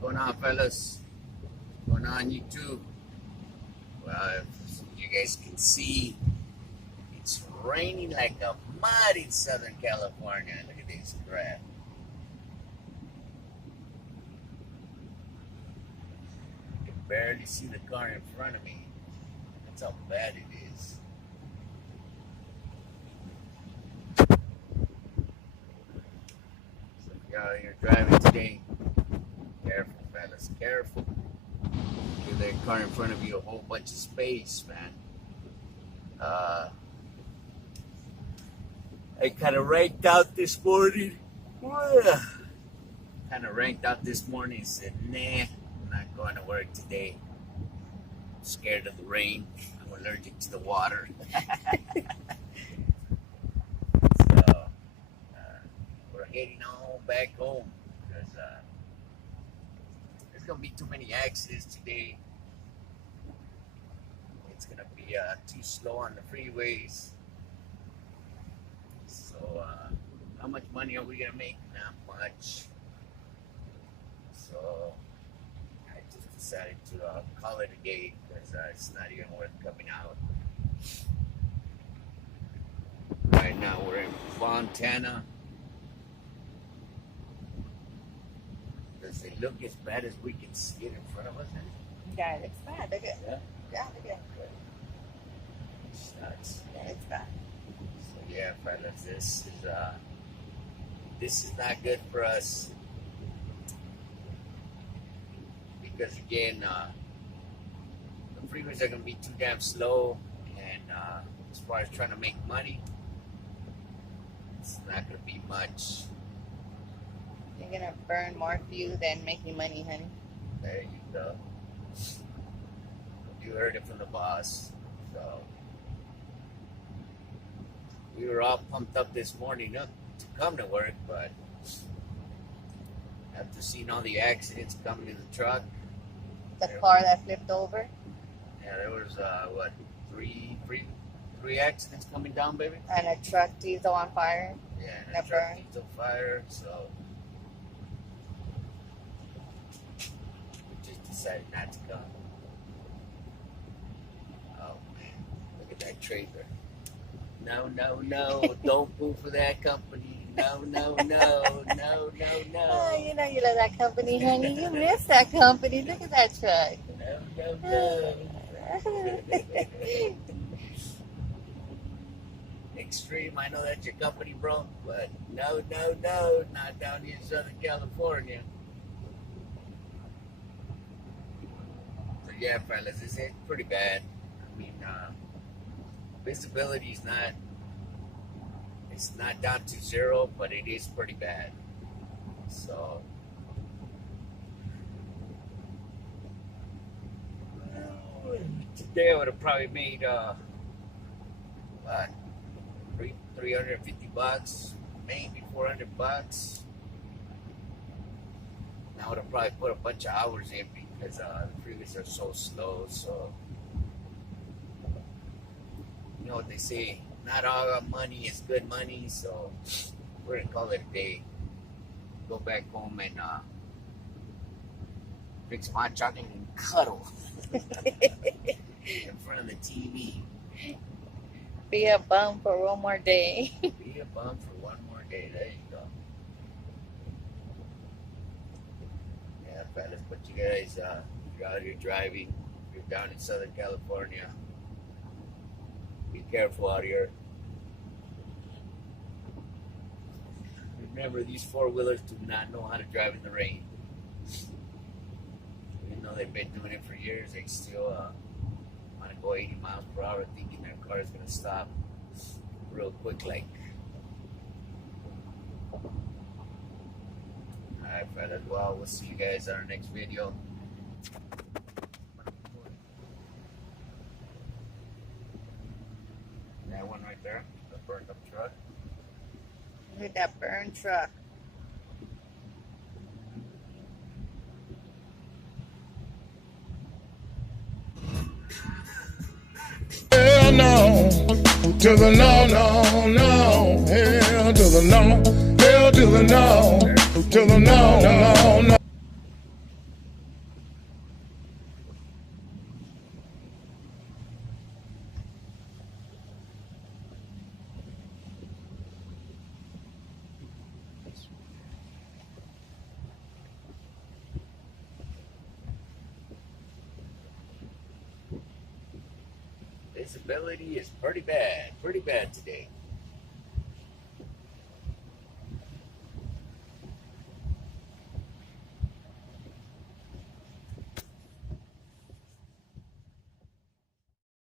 What's going on, fellas? What's going on, YouTube? Well, if you guys can see, it's raining like a mud in Southern California. Look at this crap. I can barely see the car in front of me. That's how bad it is. So if y'all are driving today, careful, fellas, careful. Give that car in front of you a whole bunch of space, man. I kind of ranked out this morning. Kind of ranked out this morning and said, nah, I'm not going to work today. I'm scared of the rain. I'm allergic to the water. So, we're heading on back home because there's going to be too many accidents today. It's going to be too slow on the freeways. So, how much money are we going to make? Not much. So, I just decided to call it a day because it's not even worth coming out. Right now, we're in Montana. Does it look as bad as we can see it in front of us? Yeah, it looks bad. Look at it. Yeah? Yeah, look at it. Nuts. Yeah, it's bad. So yeah, fellas, this is not good for us. Because again, the freeways are gonna be too damn slow, and as far as trying to make money, it's not gonna be much. You're gonna burn more fuel than making money, honey. There you go. You heard it from the boss. So we were all pumped up this morning to come to work, but after seeing all the accidents coming in the truck, The car that flipped over. yeah, there was three accidents coming down, baby. And a truck diesel on fire. Yeah, and That a truck burned. diesel fire. So we just decided not to come. Oh man, look at that trailer. No, don't move for that company. No. Oh, you know you love that company, honey. You miss that company. Look at that truck. No. Extreme, I know that's your company, bro, but no, not down here in Southern California. So yeah, fellas, it's pretty bad. I mean, visibility is it's not down to zero, but it is pretty bad. So today I would have probably made what, $350, maybe $400. And I would have probably put a bunch of hours in because the freeways are so slow. So you know what they say, not all money is good money. So we're gonna call it a day. Go back home and fix my chocolate and cuddle in front of the TV. Be a bum for one more day. Be a bum for one more day. There you go. Yeah, fellas, but you guys, you're out here driving, you're down in Southern California, be careful out here. Remember, these four-wheelers do not know how to drive in the rain. Even though they've been doing it for years, they still want to go 80 miles per hour thinking their car is going to stop real quick like. Alright, fellas, well, we'll see you guys on our next video. That one right there, the burned up truck. Look at that burned truck. Hell no, to the no, hell to the no, hell to the no, to the no. visibility is pretty bad today.